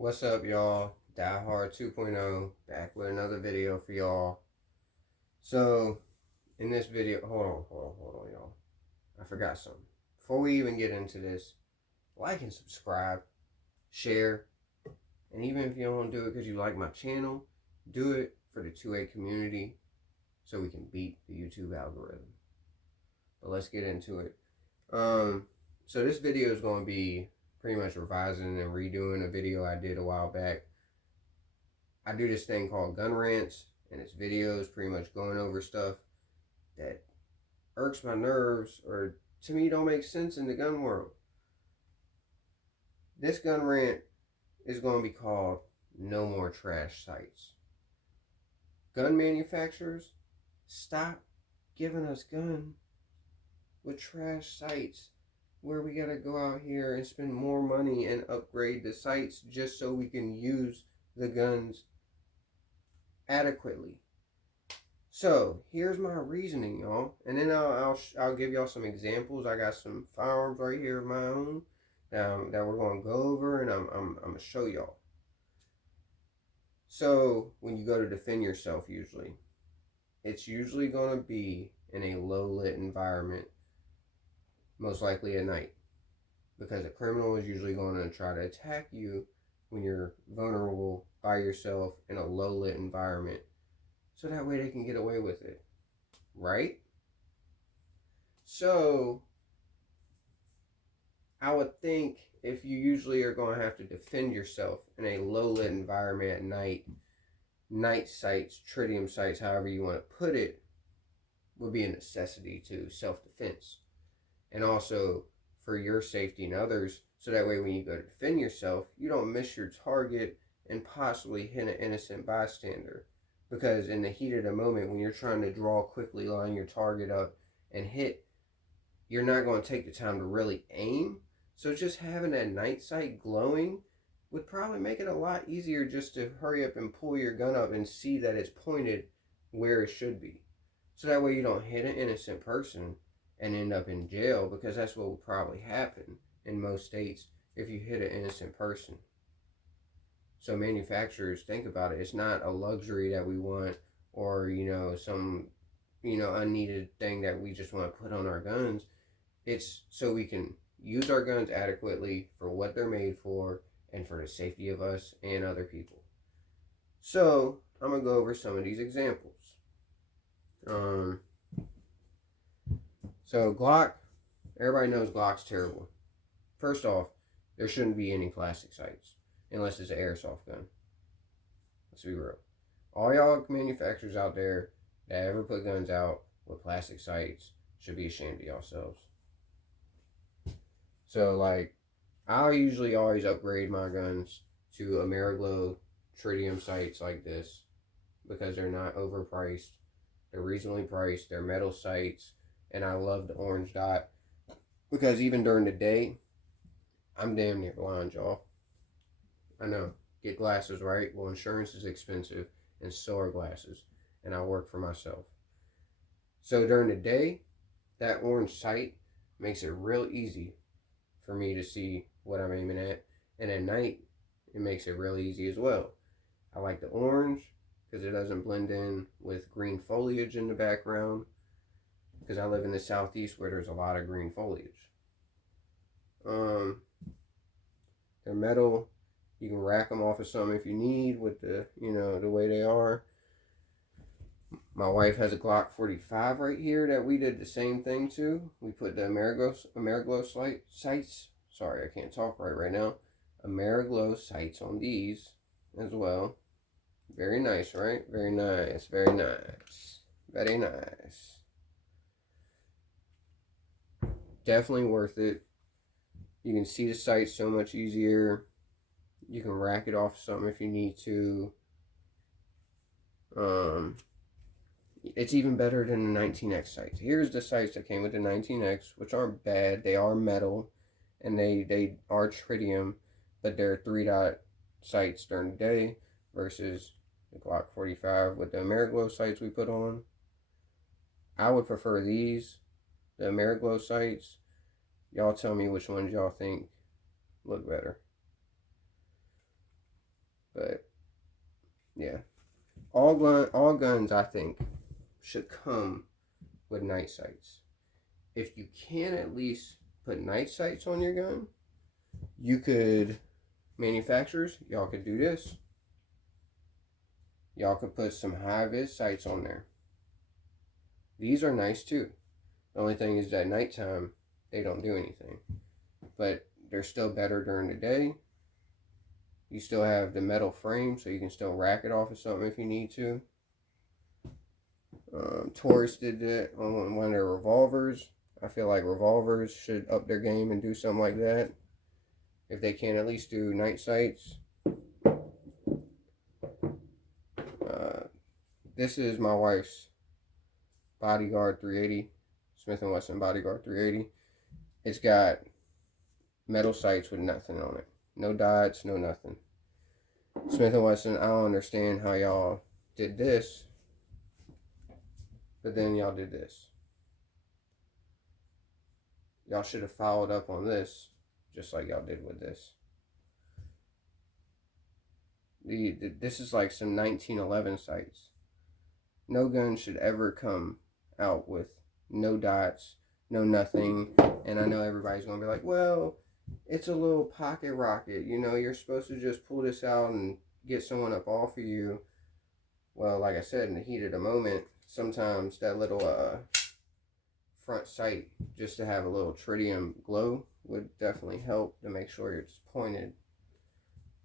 What's up, y'all? Die Hard 2.0 back with another video for y'all. So, in this video, hold on, y'all. I forgot something. Before we even get into this, like and subscribe, share, and even if you don't do it because you like my channel, do it for the 2A community so we can beat the YouTube algorithm. But let's get into it. So this video is going to be pretty much revising and redoing a video I did a while back. I do this thing called gun rants, and it's videos pretty much going over stuff that irks my nerves or to me don't make sense in the gun world. This gun rant is going to be called No More Trash Sites. Gun manufacturers, stop giving us guns with trash sites where we gotta go out here and spend more money and upgrade the sites just so we can use the guns adequately. So here's my reasoning, y'all, and then I'll give y'all some examples. I got some firearms right here of my own that we're gonna go over, and I'm gonna show y'all. So when you go to defend yourself, it's usually gonna be in a low lit environment, most likely at night, because a criminal is usually going to try to attack you when you're vulnerable by yourself in a low lit environment, so that way they can get away with it, right? So I would think if you usually are going to have to defend yourself in a low lit environment at night sites, tritium sites, however you want to put it, would be a necessity to self-defense. And also for your safety and others, so that way when you go to defend yourself, you don't miss your target and possibly hit an innocent bystander. Because in the heat of the moment, when you're trying to draw quickly, line your target up and hit, you're not going to take the time to really aim. So just having that night sight glowing would probably make it a lot easier just to hurry up and pull your gun up and see that it's pointed where it should be. So that way you don't hit an innocent person and end up in jail, because that's what will probably happen in most states if you hit an innocent person. So manufacturers, think about it. It's not a luxury that we want, or some unneeded thing that we just want to put on our guns. It's so we can use our guns adequately for what they're made for and for the safety of us and other people. So I'm gonna go over some of these examples. So Glock, everybody knows Glock's terrible. First off, there shouldn't be any plastic sights unless it's an airsoft gun. Let's be real. All y'all manufacturers out there that ever put guns out with plastic sights should be ashamed of yourselves. So like, I'll usually always upgrade my guns to AmeriGlow tritium sights like this because they're not overpriced. They're reasonably priced. They're metal sights. And I love the orange dot because even during the day, I'm damn near blind, y'all. I know. Get glasses, right? Well, insurance is expensive, and so are glasses. And I work for myself. So during the day, that orange sight makes it real easy for me to see what I'm aiming at. And at night, it makes it real easy as well. I like the orange because it doesn't blend in with green foliage in the background, because I live in the southeast where there's a lot of green foliage. They're metal. You can rack them off of something if you need with the way they are. My wife has a Glock 45 right here that we did the same thing to. We put the AmeriGlow sights. Sorry, I can't talk right now. AmeriGlow sights on these as well. Very nice, right? Very nice. Very nice. Very nice. Definitely worth it. You can see the sight so much easier. You can rack it off something if you need to. It's even better than the 19X sights. Here's the sights that came with the 19X, which aren't bad. They are metal, and they are tritium, but they're 3-dot sights during the day versus the Glock 45 with the AmeriGlow sights we put on. I would prefer these, the AmeriGlow sights. Y'all tell me which ones y'all think look better. Yeah. All guns, I think, should come with night sights. If you can at least put night sights on your gun, you could, manufacturers, y'all could do this. Y'all could put some high-vis sights on there. These are nice too. The only thing is that nighttime, they don't do anything. But they're still better during the day. You still have the metal frame, so you can still rack it off of something if you need to. Taurus did that on one of their revolvers. I feel like revolvers should up their game and do something like that. If they can at least do night sights. This is my wife's Bodyguard 380. Smith & Wesson Bodyguard 380. It's got metal sights with nothing on it. No dots, no nothing. Smith & Wesson, I don't understand how y'all did this. But then y'all did this. Y'all should have followed up on this, just like y'all did with this. This is like some 1911 sights. No gun should ever come out with no dots, no nothing. And I know everybody's going to be like, well, it's a little pocket rocket. You know, you're supposed to just pull this out and get someone up off of you. Well, like I said, in the heat of the moment, sometimes that little front sight, just to have a little tritium glow, would definitely help to make sure it's pointed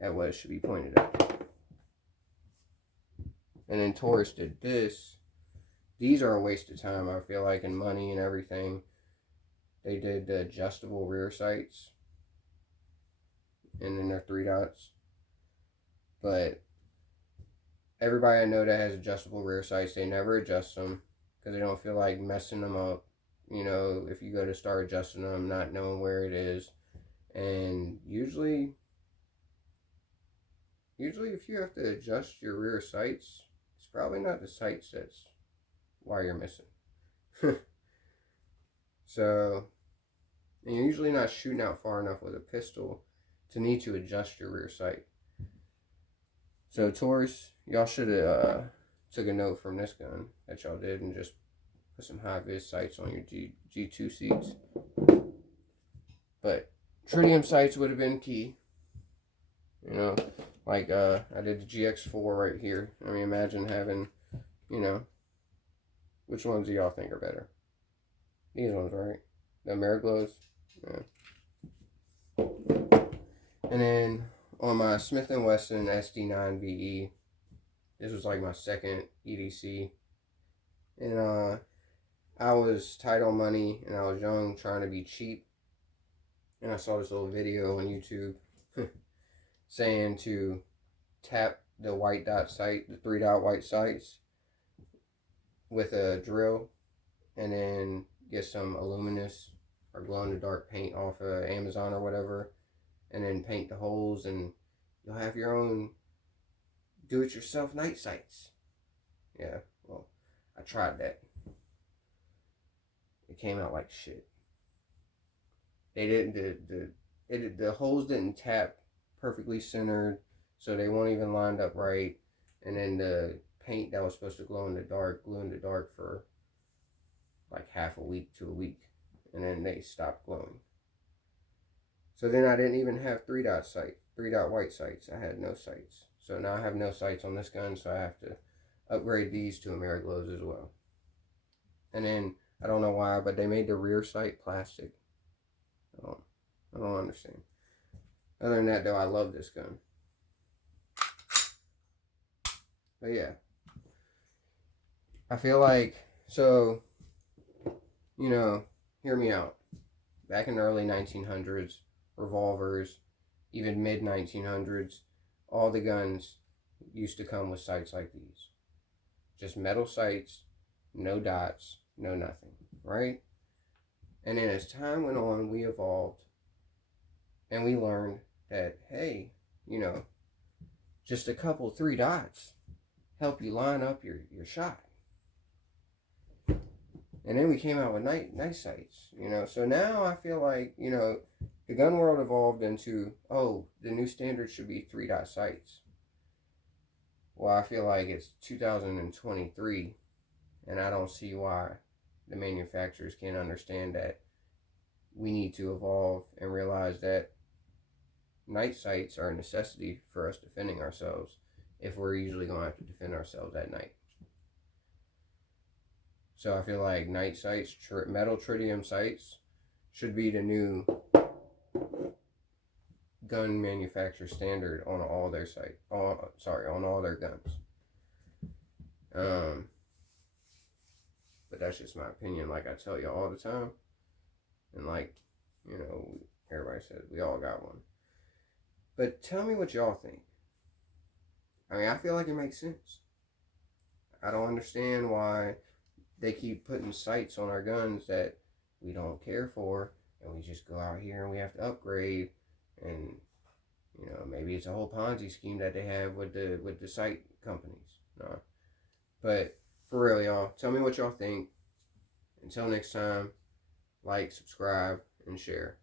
at what it should be pointed at. And then Taurus did this. These are a waste of time, I feel like, and money and everything. They did the adjustable rear sights. And then they're 3 dots. But everybody I know that has adjustable rear sights, they never adjust them because they don't feel like messing them up. You know, if you go to start adjusting them, not knowing where it is. And usually if you have to adjust your rear sights, it's probably not the sights that's why you're missing. So, and you're usually not shooting out far enough with a pistol to need to adjust your rear sight. So Taurus, y'all should have took a note from this gun that y'all did and just put some high-vis sights on your G2 seats. But tritium sights would have been key. You know, like I did the GX4 right here. I mean, imagine having, you know, which ones do y'all think are better? These ones, right? The Ameriglows? Yeah. And then on my Smith & Wesson SD9VE, this was like my second EDC. And I was tight on money and I was young, trying to be cheap. And I saw this little video on YouTube saying to tap the white dot sight, the 3 dot white sights with a drill, and then get some luminous or glow in the dark paint off of Amazon or whatever, and then paint the holes, and you'll have your own do-it-yourself night sights. Yeah, well, I tried that. It came out like shit. They didn't, the holes didn't tap perfectly centered, so they weren't even lined up right. And then the paint that was supposed to glow in the dark grew in the dark for like half a week to a week, and then they stopped glowing. So then I didn't even have 3 dot white sights. I had no sights. So now I have no sights on this gun, so I have to upgrade these to Ameriglows as well. And then I don't know why, but they made the rear sight plastic. I don't understand. Other than that, though, I love this gun. But yeah, I feel like, so, you know, hear me out. Back in the early 1900s, revolvers, even mid 1900s, all the guns used to come with sights like these. Just metal sights, no dots, no nothing, right? And then as time went on, we evolved and we learned that, hey, you know, just a couple 3 dots help you line up your shot. And then we came out with night sights, you know. So now I feel like, you know, the gun world evolved into, oh, the new standard should be 3 dot sights. Well, I feel like it's 2023, and I don't see why the manufacturers can't understand that we need to evolve and realize that night sights are a necessity for us defending ourselves if we're usually going to have to defend ourselves at night. So I feel like night sights, metal tritium sights, should be the new gun manufacturer standard on all their on all their guns. But that's just my opinion. Like I tell you all the time, and like, you know, everybody says we all got one. But tell me what y'all think. I mean, I feel like it makes sense. I don't understand why they keep putting sights on our guns that we don't care for, and we just go out here and we have to upgrade, and you know, maybe it's a whole Ponzi scheme that they have with the sight companies. No. But for real, y'all, tell me what y'all think. Until next time, like, subscribe, and share.